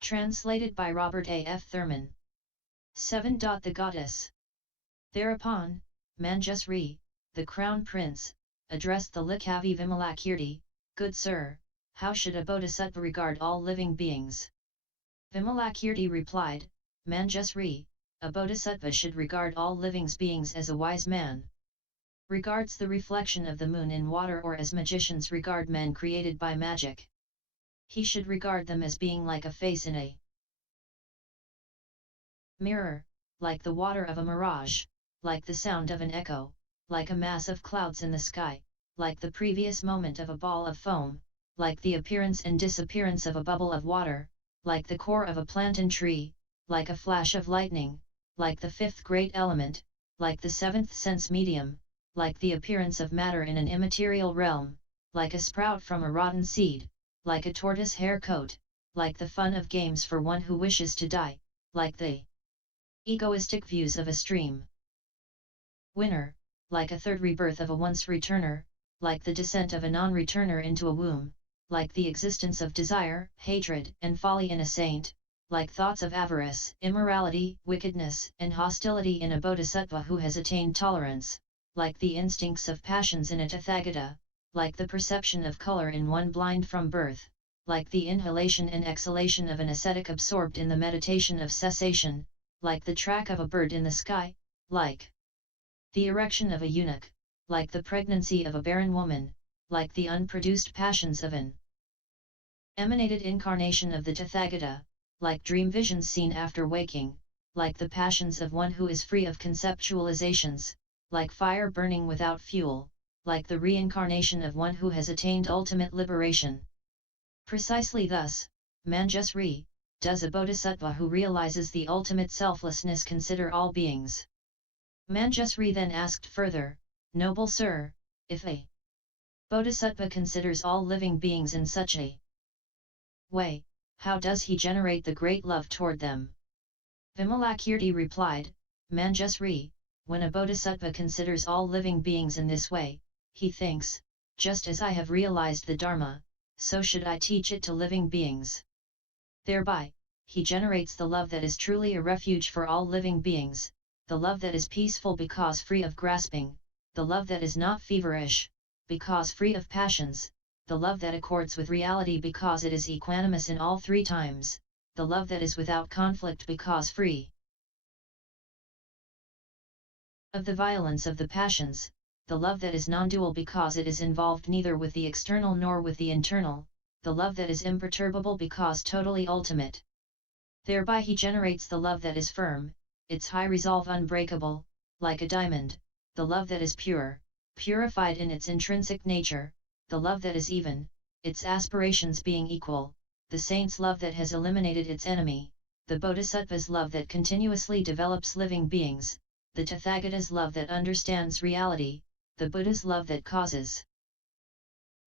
Translated by Robert A. F. Thurman. 7. The goddess. Thereupon, Manjusri, the crown prince, addressed the Likavi Vimalakirti, "Good sir, how should a bodhisattva regard all living beings?" Vimalakirti replied, "Manjusri, a bodhisattva should regard all living beings as a wise man regards the reflection of the moon in water, or as magicians regard men created by magic. He should regard them as being like a face in a mirror, like the water of a mirage, like the sound of an echo, like a mass of clouds in the sky, like the previous moment of a ball of foam, like the appearance and disappearance of a bubble of water, like the core of a plantain tree, like a flash of lightning, like the fifth great element, like the seventh sense medium, like the appearance of matter in an immaterial realm, like a sprout from a rotten seed, like a tortoise hair coat, like the fun of games for one who wishes to die, like the egoistic views of a stream winner, like a third rebirth of a once returner, like the descent of a non-returner into a womb, like the existence of desire, hatred, and folly in a saint, like thoughts of avarice, immorality, wickedness, and hostility in a bodhisattva who has attained tolerance, like the instincts of passions in a tathagata, like the perception of color in one blind from birth, like the inhalation and exhalation of an ascetic absorbed in the meditation of cessation, like the track of a bird in the sky, like the erection of a eunuch, like the pregnancy of a barren woman, like the unproduced passions of an emanated incarnation of the Tathagata, like dream visions seen after waking, like the passions of one who is free of conceptualizations, like fire burning without fuel, like the reincarnation of one who has attained ultimate liberation. Precisely thus, Manjusri, does a bodhisattva who realizes the ultimate selflessness consider all beings. Manjusri then asked further, "Noble sir, if a bodhisattva considers all living beings in such a way, how does he generate the great love toward them?" Vimalakirti replied, "Manjusri, when a bodhisattva considers all living beings in this way, he thinks, just as I have realized the Dharma, so should I teach it to living beings. Thereby, he generates the love that is truly a refuge for all living beings, the love that is peaceful because free of grasping, the love that is not feverish, because free of passions, the love that accords with reality because it is equanimous in all three times, the love that is without conflict because free of the violence of the passions, the love that is non-dual because it is involved neither with the external nor with the internal, the love that is imperturbable because totally ultimate. Thereby he generates the love that is firm, its high resolve unbreakable, like a diamond, the love that is pure, purified in its intrinsic nature, the love that is even, its aspirations being equal, the saint's love that has eliminated its enemy, the bodhisattva's love that continuously develops living beings, the Tathagata's love that understands reality, the Buddha's love that causes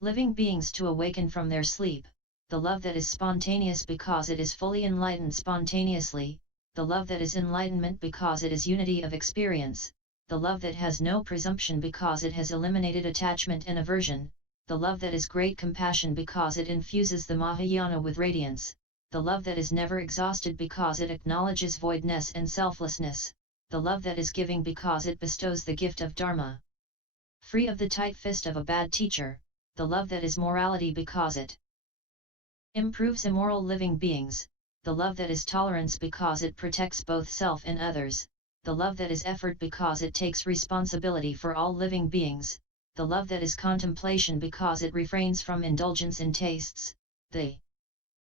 living beings to awaken from their sleep, the love that is spontaneous because it is fully enlightened spontaneously, the love that is enlightenment because it is unity of experience, the love that has no presumption because it has eliminated attachment and aversion, the love that is great compassion because it infuses the Mahayana with radiance, the love that is never exhausted because it acknowledges voidness and selflessness, the love that is giving because it bestows the gift of Dharma. Free of the tight fist of a bad teacher, the love that is morality because it improves immoral living beings, the love that is tolerance because it protects both self and others, the love that is effort because it takes responsibility for all living beings, the love that is contemplation because it refrains from indulgence in tastes, the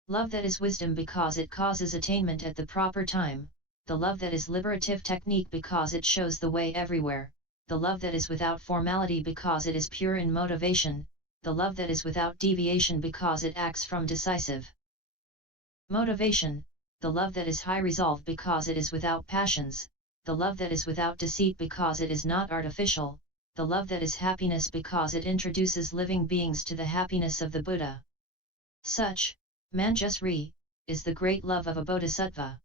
love that is wisdom because it causes attainment at the proper time, the love that is liberative technique because it shows the way everywhere, the love that is without formality because it is pure in motivation, the love that is without deviation because it acts from decisive motivation, the love that is high resolve because it is without passions, the love that is without deceit because it is not artificial, the love that is happiness because it introduces living beings to the happiness of the Buddha. Such, Manjusri, is the great love of a bodhisattva.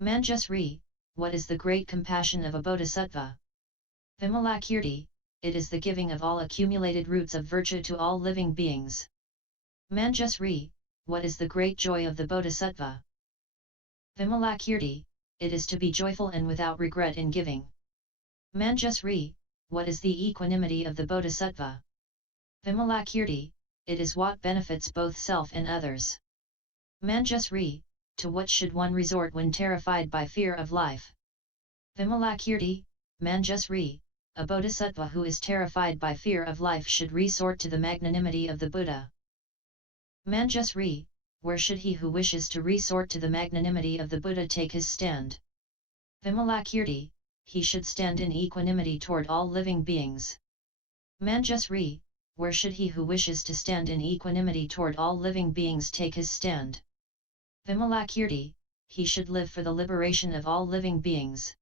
Manjusri, what is the great compassion of a bodhisattva? Vimalakirti, it is the giving of all accumulated roots of virtue to all living beings. Manjusri, what is the great joy of the bodhisattva? Vimalakirti, it is to be joyful and without regret in giving. Manjusri, what is the equanimity of the bodhisattva? Vimalakirti, it is what benefits both self and others. Manjusri, to what should one resort when terrified by fear of life? Vimalakirti, Manjusri, a bodhisattva who is terrified by fear of life should resort to the magnanimity of the Buddha. Manjusri, where should he who wishes to resort to the magnanimity of the Buddha take his stand? Vimalakirti, he should stand in equanimity toward all living beings. Manjusri, where should he who wishes to stand in equanimity toward all living beings take his stand? Vimalakirti, he should live for the liberation of all living beings.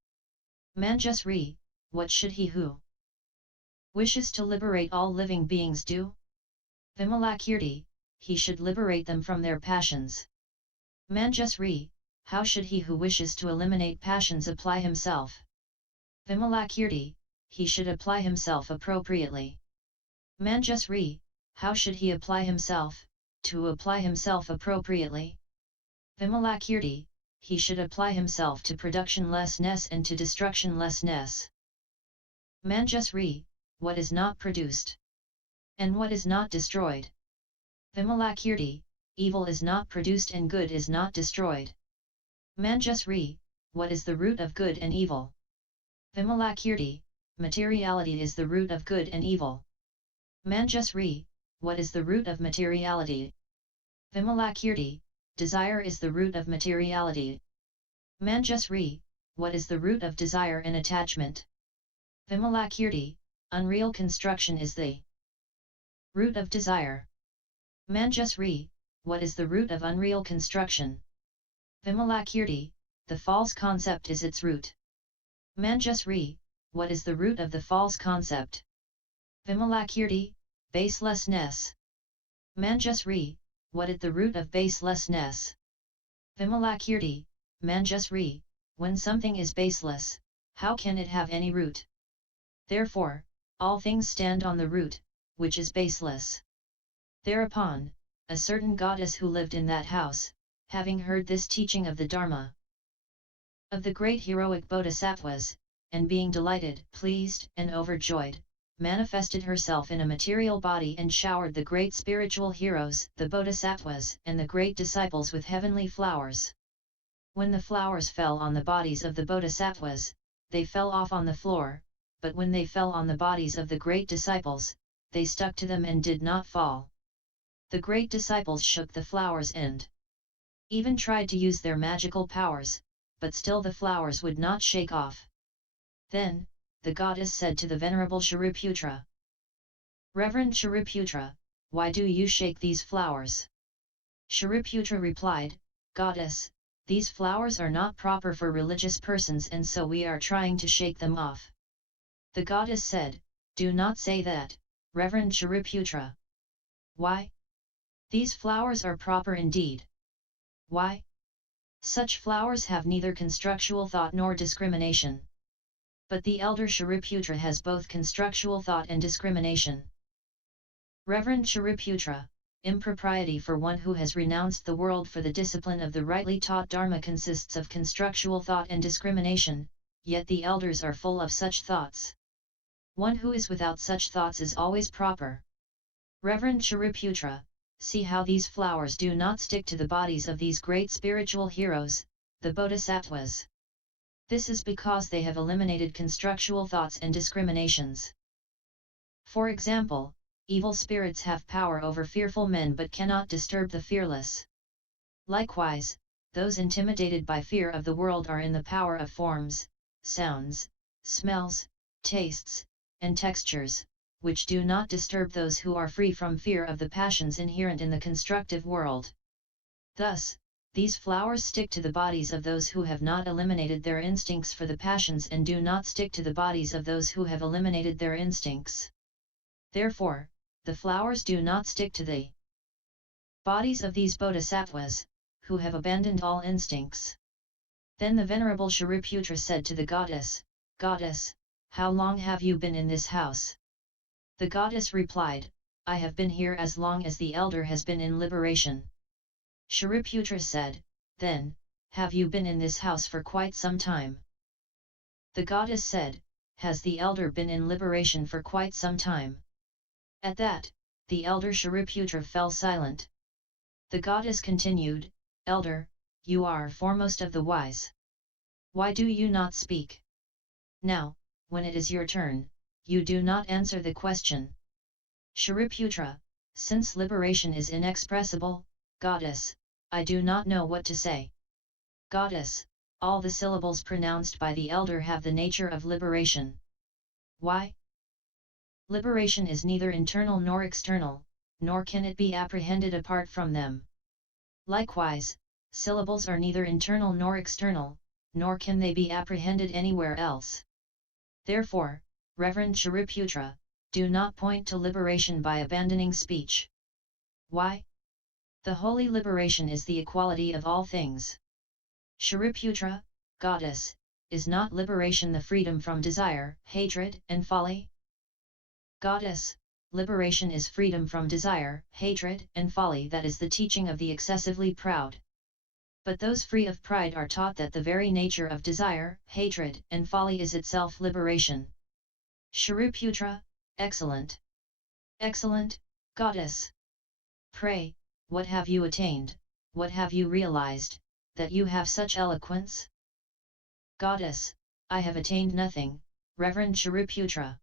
Manjusri, what should he who wishes to liberate all living beings do? Vimalakirti, he should liberate them from their passions. Manjusri, how should he who wishes to eliminate passions apply himself? Vimalakirti, he should apply himself appropriately. Manjusri, how should he apply himself, to apply himself appropriately? Vimalakirti, he should apply himself to productionlessness and to destructionlessness. Manjusri, what is not produced? And what is not destroyed? Vimalakirti, evil is not produced and good is not destroyed. Manjusri, what is the root of good and evil? Vimalakirti, materiality is the root of good and evil. Manjusri, what is the root of materiality? Vimalakirti, desire is the root of materiality. Manjusri, what is the root of desire and attachment? Vimalakirti, unreal construction is the root of desire. Manjusri, what is the root of unreal construction? Vimalakirti, the false concept is its root. Manjusri, what is the root of the false concept? Vimalakirti, baselessness. Manjusri, what is the root of baselessness? Vimalakirti, Manjusri, when something is baseless, how can it have any root? Therefore, all things stand on the root, which is baseless. Thereupon, a certain goddess who lived in that house, having heard this teaching of the Dharma of the great heroic bodhisattvas, and being delighted, pleased, and overjoyed, manifested herself in a material body and showered the great spiritual heroes, the bodhisattvas, and the great disciples with heavenly flowers. When the flowers fell on the bodies of the bodhisattvas, they fell off on the floor, but when they fell on the bodies of the great disciples, they stuck to them and did not fall. The great disciples shook the flowers and even tried to use their magical powers, but still the flowers would not shake off. Then, the goddess said to the Venerable Shariputra, "Reverend Shariputra, why do you shake these flowers?" Shariputra replied, "Goddess, these flowers are not proper for religious persons and so we are trying to shake them off." The goddess said, "Do not say that, Reverend Shariputra." "Why? These flowers are proper indeed." "Why? Such flowers have neither constructual thought nor discrimination." But the elder Shariputra has both constructual thought and discrimination. Reverend Shariputra, impropriety for one who has renounced the world for the discipline of the rightly taught Dharma consists of constructual thought and discrimination, yet the elders are full of such thoughts. One who is without such thoughts is always proper. Reverend Shariputra, see how these flowers do not stick to the bodies of these great spiritual heroes, the bodhisattvas. This is because they have eliminated constructual thoughts and discriminations. For example, evil spirits have power over fearful men but cannot disturb the fearless. Likewise, those intimidated by fear of the world are in the power of forms, sounds, smells, tastes, and textures, which do not disturb those who are free from fear of the passions inherent in the constructive world. Thus, these flowers stick to the bodies of those who have not eliminated their instincts for the passions and do not stick to the bodies of those who have eliminated their instincts. Therefore, the flowers do not stick to the bodies of these bodhisattvas, who have abandoned all instincts. Then the Venerable Shariputra said to the goddess, "Goddess, how long have you been in this house?" The goddess replied, "I have been here as long as the elder has been in liberation." Shariputra said, "Then, have you been in this house for quite some time? The goddess said, has the elder been in liberation for quite some time? At that, the elder Shariputra fell silent. The goddess continued, Elder, you are foremost of the wise. Why do you not speak? Now, when it is your turn, you do not answer the question. Shariputra, since liberation is inexpressible, goddess, I do not know what to say. Goddess, all the syllables pronounced by the elder have the nature of liberation. Why? Liberation is neither internal nor external, nor can it be apprehended apart from them. Likewise, syllables are neither internal nor external, nor can they be apprehended anywhere else. Therefore, Reverend Shariputra, do not point to liberation by abandoning speech. Why? The holy liberation is the equality of all things. Shariputra, goddess, is not liberation the freedom from desire, hatred, and folly? Goddess, liberation is freedom from desire, hatred, and folly. That is the teaching of the excessively proud. But those free of pride are taught that the very nature of desire, hatred, and folly is itself liberation. Shariputra, excellent. Excellent, goddess. Pray, what have you attained, what have you realized, that you have such eloquence? Goddess, I have attained nothing, Reverend Shariputra.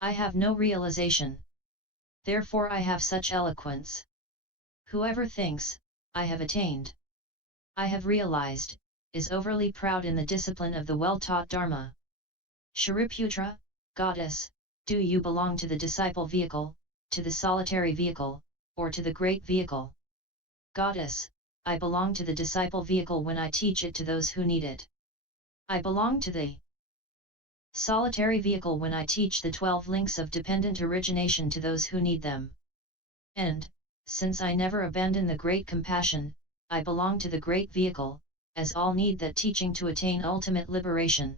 I have no realization. Therefore I have such eloquence. Whoever thinks, I have attained, I have realized, is overly proud in the discipline of the well-taught Dharma. Shariputra, goddess, do you belong to the disciple vehicle, to the solitary vehicle, or to the great vehicle? Goddess, I belong to the disciple vehicle when I teach it to those who need it. I belong to the solitary vehicle when I teach the 12 links of dependent origination to those who need them. And, since I never abandon the great compassion, I belong to the great vehicle, as all need that teaching to attain ultimate liberation.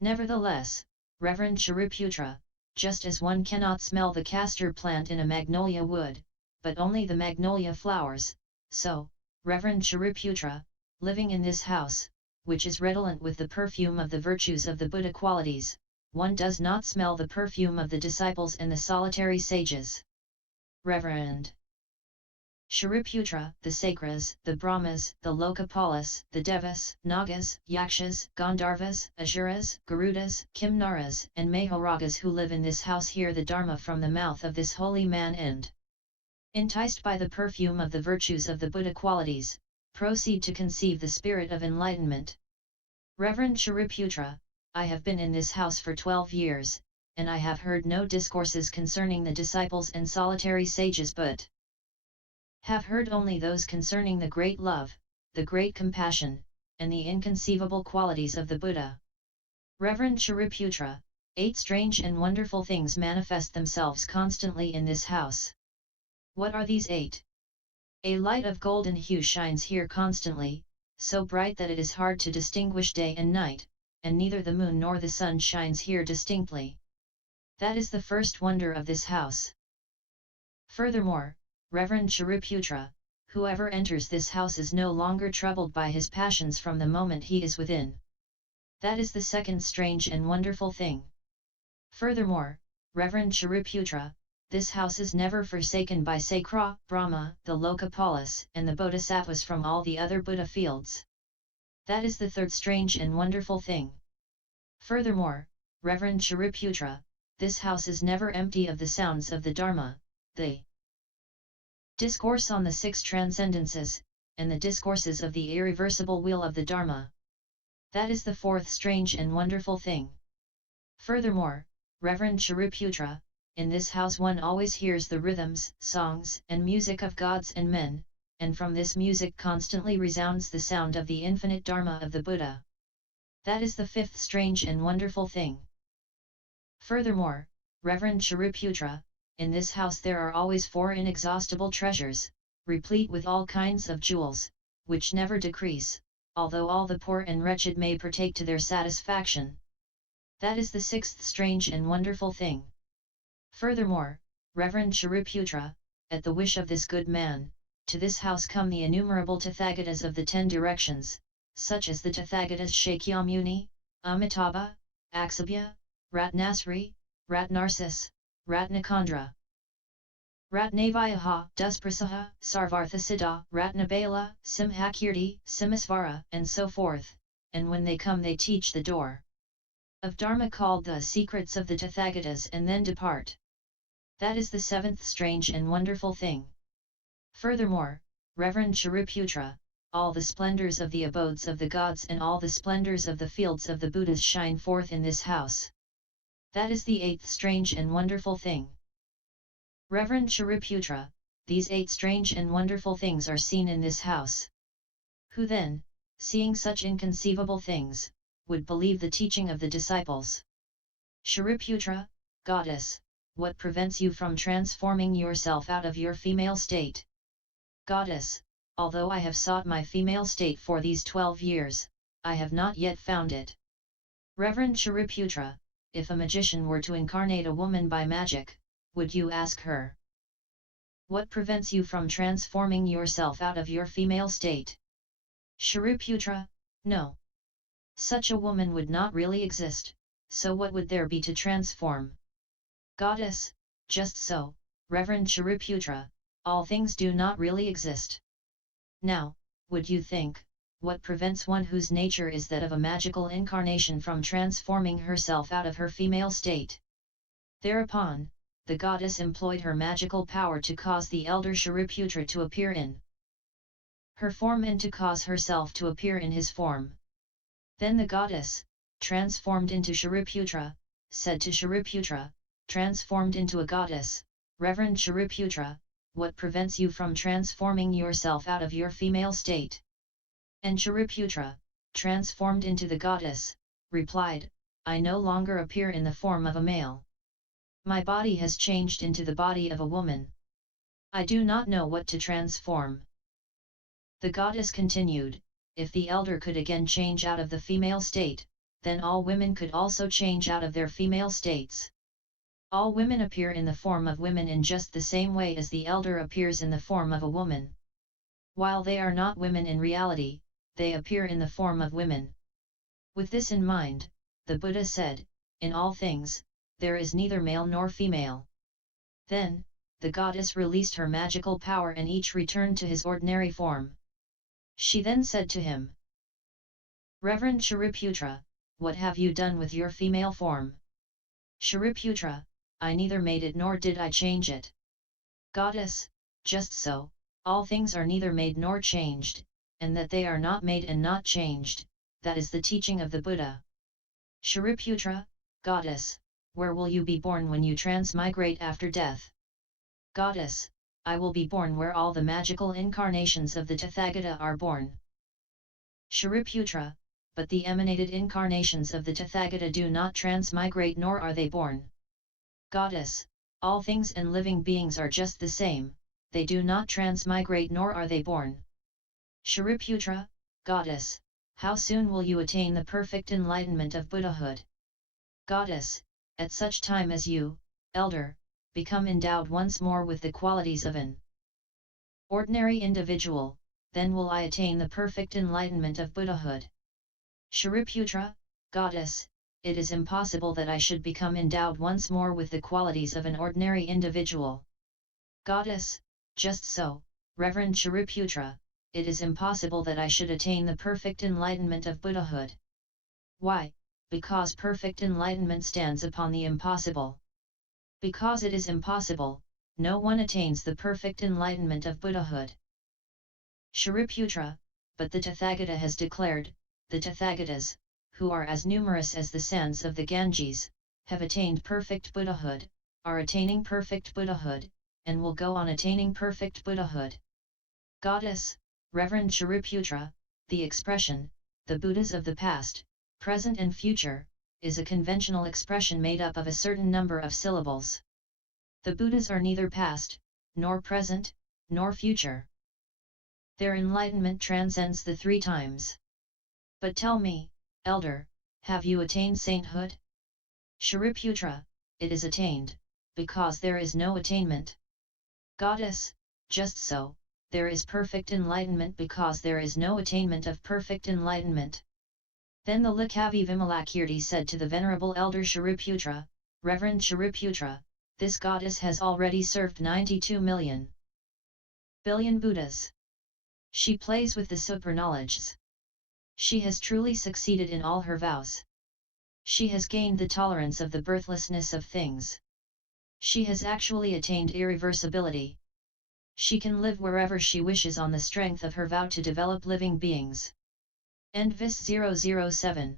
Nevertheless, Reverend Shariputra, just as one cannot smell the castor plant in a magnolia wood, but only the magnolia flowers, so, Reverend Shariputra, living in this house, which is redolent with the perfume of the virtues of the Buddha qualities, one does not smell the perfume of the disciples and the solitary sages. Reverend Shariputra, the Sakras, the Brahmas, the Lokapalas, the Devas, Nagas, Yakshas, Gandharvas, Asuras, Garudas, Kimnaras, and Mahoragas who live in this house hear the Dharma from the mouth of this holy man and, enticed by the perfume of the virtues of the Buddha qualities, proceed to conceive the spirit of enlightenment. Reverend Shariputra, I have been in this house for 12 years, and I have heard no discourses concerning the disciples and solitary sages but have heard only those concerning the great love, the great compassion, and the inconceivable qualities of the Buddha. Reverend Shariputra, 8 strange and wonderful things manifest themselves constantly in this house. What are these 8? A light of golden hue shines here constantly, so bright that it is hard to distinguish day and night, and neither the moon nor the sun shines here distinctly. That is the first wonder of this house. Furthermore, Reverend Shariputra, whoever enters this house is no longer troubled by his passions from the moment he is within. That is the second strange and wonderful thing. Furthermore, Reverend Shariputra, this house is never forsaken by Sakra, Brahma, the Lokapalas, and the bodhisattvas from all the other Buddha fields. That is the third strange and wonderful thing. Furthermore, Reverend Shariputra, this house is never empty of the sounds of the Dharma, the discourse on the 6 transcendences, and the discourses of the irreversible wheel of the Dharma. That is the fourth strange and wonderful thing. Furthermore, Reverend Shariputra, in this house one always hears the rhythms, songs, and music of gods and men, and from this music constantly resounds the sound of the infinite Dharma of the Buddha. That is the fifth strange and wonderful thing. Furthermore, Reverend Shariputra, in this house there are always 4 inexhaustible treasures, replete with all kinds of jewels, which never decrease, although all the poor and wretched may partake to their satisfaction. That is the sixth strange and wonderful thing. Furthermore, Reverend Shariputra, at the wish of this good man, to this house come the innumerable Tathagatas of the 10 directions, such as the Tathagatas Shakyamuni, Amitabha, Aksabhya, Ratnasri, Ratnarsis, Ratnakandra, Ratnavayaha, Dusprasaha, Sarvarthasiddha, Ratnabala, Simhakirti, Simasvara, and so forth, and when they come they teach the door of Dharma called the secrets of the Tathagatas and then depart. That is the 7th strange and wonderful thing. Furthermore, Reverend Shariputra, all the splendors of the abodes of the gods and all the splendors of the fields of the Buddhas shine forth in this house. That is the 8th strange and wonderful thing. Reverend Shariputra, these 8 strange and wonderful things are seen in this house. Who then, seeing such inconceivable things, would believe the teaching of the disciples? Shariputra, Goddess, what prevents you from transforming yourself out of your female state? Goddess, although I have sought my female state for these 12 years, I have not yet found it. Reverend Shariputra, if a magician were to incarnate a woman by magic, would you ask her, what prevents you from transforming yourself out of your female state? Shariputra, no. Such a woman would not really exist, so what would there be to transform? Goddess, just so, Reverend Shariputra, all things do not really exist. Now, would you think, what prevents one whose nature is that of a magical incarnation from transforming herself out of her female state? Thereupon, the goddess employed her magical power to cause the elder Shariputra to appear in her form and to cause herself to appear in his form. Then the goddess, transformed into Shariputra, said to Shariputra, transformed into a goddess, Reverend Shariputra, what prevents you from transforming yourself out of your female state? And Shariputra, transformed into the goddess, replied, I no longer appear in the form of a male. My body has changed into the body of a woman. I do not know what to transform. The goddess continued, if the elder could again change out of the female state, then all women could also change out of their female states. All women appear in the form of women in just the same way as the elder appears in the form of a woman. While they are not women in reality, they appear in the form of women. With this in mind, the Buddha said, in all things, there is neither male nor female. Then, the goddess released her magical power and each returned to his ordinary form. She then said to him, Reverend Shariputra, what have you done with your female form? Shariputra, I neither made it nor did I change it. Goddess, just so, all things are neither made nor changed, and that they are not made and not changed, that is the teaching of the Buddha. Shariputra, Goddess, where will you be born when you transmigrate after death? Goddess, I will be born where all the magical incarnations of the Tathagata are born. Shariputra, but the emanated incarnations of the Tathagata do not transmigrate nor are they born. Goddess, all things and living beings are just the same, they do not transmigrate nor are they born. Shariputra, Goddess, how soon will you attain the perfect enlightenment of Buddhahood? Goddess, at such time as you, elder, become endowed once more with the qualities of an ordinary individual, then will I attain the perfect enlightenment of Buddhahood. Shariputra, Goddess, it is impossible that I should become endowed once more with the qualities of an ordinary individual. Goddess, just so, Reverend Shariputra, it is impossible that I should attain the perfect enlightenment of Buddhahood. Why? Because perfect enlightenment stands upon the impossible. Because it is impossible, no one attains the perfect enlightenment of Buddhahood. Shariputra, but the Tathagata has declared, the Tathagatas, who are as numerous as the sands of the Ganges, have attained perfect Buddhahood, are attaining perfect Buddhahood, and will go on attaining perfect Buddhahood. Goddess, Reverend Shariputra, the expression, the Buddhas of the past, present and future, is a conventional expression made up of a certain number of syllables. The Buddhas are neither past, nor present, nor future. Their enlightenment transcends the 3 times. But tell me, elder, have you attained sainthood? Shariputra, it is attained, because there is no attainment. Goddess, just so, there is perfect enlightenment because there is no attainment of perfect enlightenment. Then the Likavi Vimalakirti said to the Venerable Elder Shariputra, Reverend Shariputra, this goddess has already served 92 million billion Buddhas. She plays with the superknowledges. She has truly succeeded in all her vows. She has gained the tolerance of the birthlessness of things. She has actually attained irreversibility. She can live wherever she wishes on the strength of her vow to develop living beings. End Vis 007